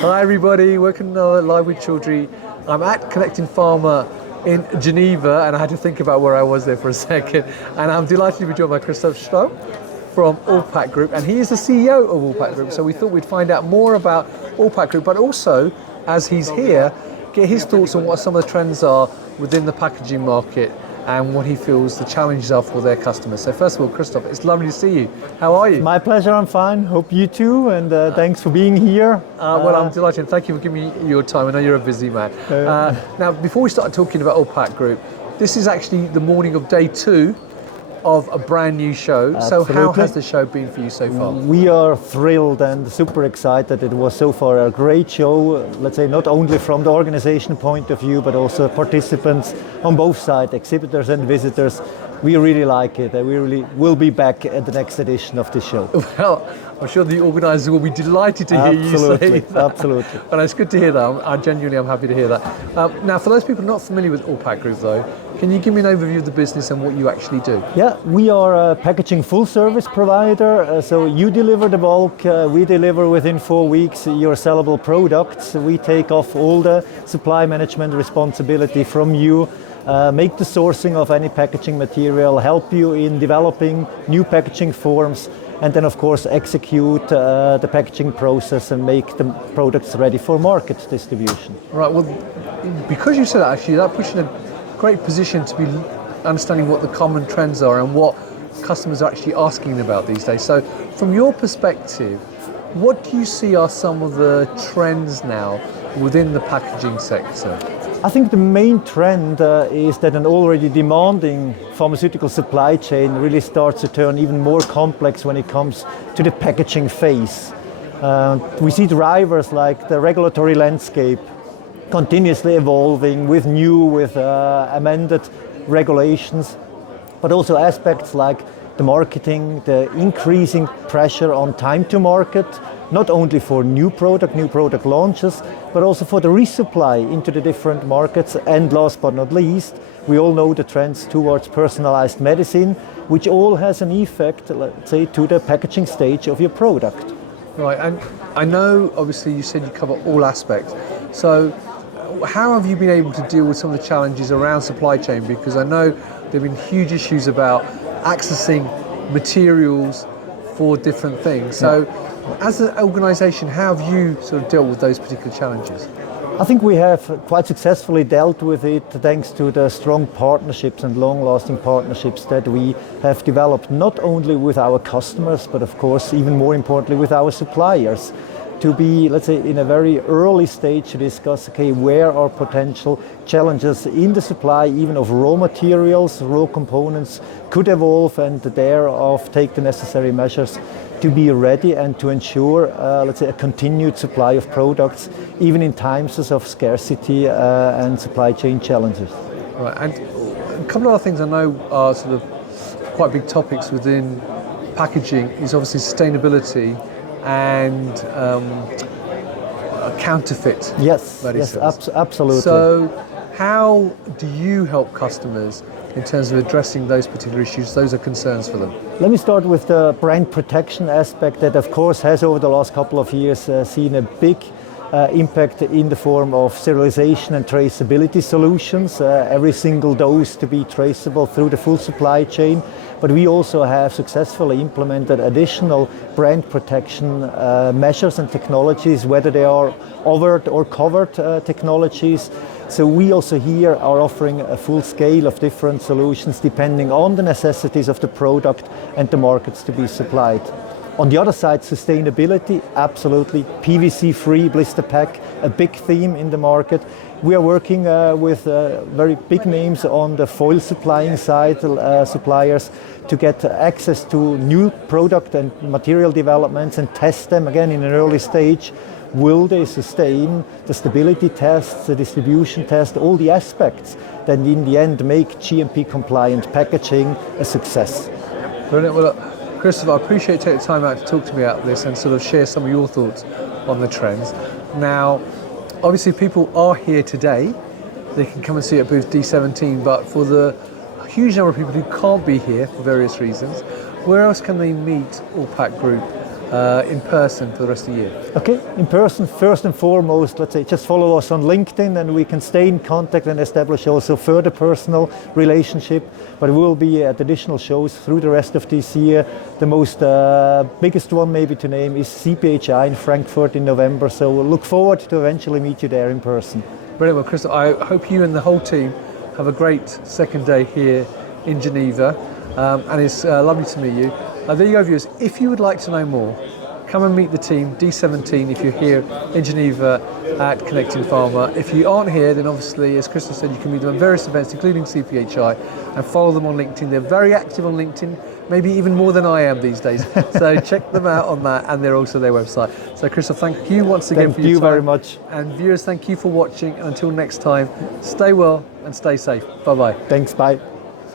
Hi everybody, working live with Chaudhry. I'm at Connect In Pharma in Geneva, and I had to think about where I was there for a second. And I'm delighted to be joined by Christoph Staub from allpack Group, and he is the CEO of allpack Group. So we thought we'd find out more about allpack Group, but also, as he's here, get his thoughts on what some of the trends are within the packaging market and what he feels the challenges are for their customers. So first of all, Christoph, it's lovely to see you. How are you? My pleasure, I'm fine. Hope you too, and thanks for being here. Well, I'm delighted. Thank you for giving me your time. I know you're a busy man. Now, before we start talking about allpack Group, this is actually the morning of day 2 of a brand new show. Absolutely. So how has the show been for you so far? We are thrilled and super excited. It was so far a great show, let's say not only from the organization point of view, but also participants on both sides, exhibitors and visitors. We really like it. We really will be back at the next edition of the show. Well, I'm sure the organisers will be delighted to hear you say that. Absolutely. But it's good to hear that. I'm happy to hear that. Now, for those people not familiar with allpack Group though, can you give me an overview of the business and what you actually do? Yeah, we are a packaging full service provider. So you deliver the bulk, we deliver within 4 weeks your sellable products. We take off all the supply management responsibility from you, make the sourcing of any packaging material, help you in developing new packaging forms, and then of course execute the packaging process and make the products ready for market distribution. Right, well, because you said that, actually, that puts you in a great position to be understanding what the common trends are and what customers are actually asking about these days. So from your perspective, what do you see are some of the trends now within the packaging sector? I think the main trend is that an already demanding pharmaceutical supply chain really starts to turn even more complex when it comes to the packaging phase. We see drivers like the regulatory landscape continuously evolving with amended regulations, but also aspects like the marketing, the increasing pressure on time to market, not only for new product launches, but also for the resupply into the different markets. And last but not least, we all know the trends towards personalized medicine, which all has an effect, let's say, to the packaging stage of your product. Right, and I know obviously you said you cover all aspects. So how have you been able to deal with some of the challenges around supply chain? Because I know there have been huge issues about accessing materials for different things. So as an organisation, how have you sort of dealt with those particular challenges? I think we have quite successfully dealt with it thanks to the strong partnerships and long-lasting partnerships that we have developed, not only with our customers, but of course even more importantly with our suppliers, to be, let's say, in a very early stage to discuss, okay, where are potential challenges in the supply, even of raw materials, raw components could evolve, and thereof take the necessary measures to be ready and to ensure, let's say, a continued supply of products, even in times of scarcity and supply chain challenges. Right, and a couple of other things I know are sort of quite big topics within packaging is obviously sustainability and counterfeit medicines. Yes, absolutely. So how do you help customers in terms of addressing those particular issues? Those are concerns for them. Let me start with the brand protection aspect that of course has over the last couple of years seen a big impact in the form of serialization and traceability solutions, every single dose to be traceable through the full supply chain. But we also have successfully implemented additional brand protection measures and technologies, whether they are overt or covert technologies. So we also here are offering a full scale of different solutions depending on the necessities of the product and the markets to be supplied. On the other side, sustainability, absolutely. PVC-free blister pack, a big theme in the market. We are working with very big names on the foil supplying side, suppliers, to get access to new product and material developments and test them again in an early stage. Will they sustain the stability tests, the distribution test, all the aspects that in the end make GMP compliant packaging a success? Brilliant. Well, look, Christoph, I appreciate you taking the time out to talk to me about this and sort of share some of your thoughts on the trends. Now, obviously people are here today. They can come and see at booth D17, but for the huge number of people who can't be here for various reasons, where else can they meet allpack Group in person for the rest of the year? Okay, in person, first and foremost, let's say just follow us on LinkedIn and we can stay in contact and establish also further personal relationship. But we will be at additional shows through the rest of this year. The most biggest one maybe to name is CPHI in Frankfurt in November. So we'll look forward to eventually meet you there in person. Brilliant. Well, Christoph, I hope you and the whole team have a great second day here in Geneva. And it's lovely to meet you. There you go, viewers. If you would like to know more, come and meet the team, D17, if you're here in Geneva at Connect In Pharma. If you aren't here, then obviously, as Christoph said, you can meet them at various events, including CPHI, and follow them on LinkedIn. They're very active on LinkedIn, maybe even more than I am these days. So check them out on that, and they're also their website. So Christoph, thank you once again for your time. Thank you very much. And viewers, thank you for watching. And until next time, stay well and stay safe. Bye-bye. Thanks, bye.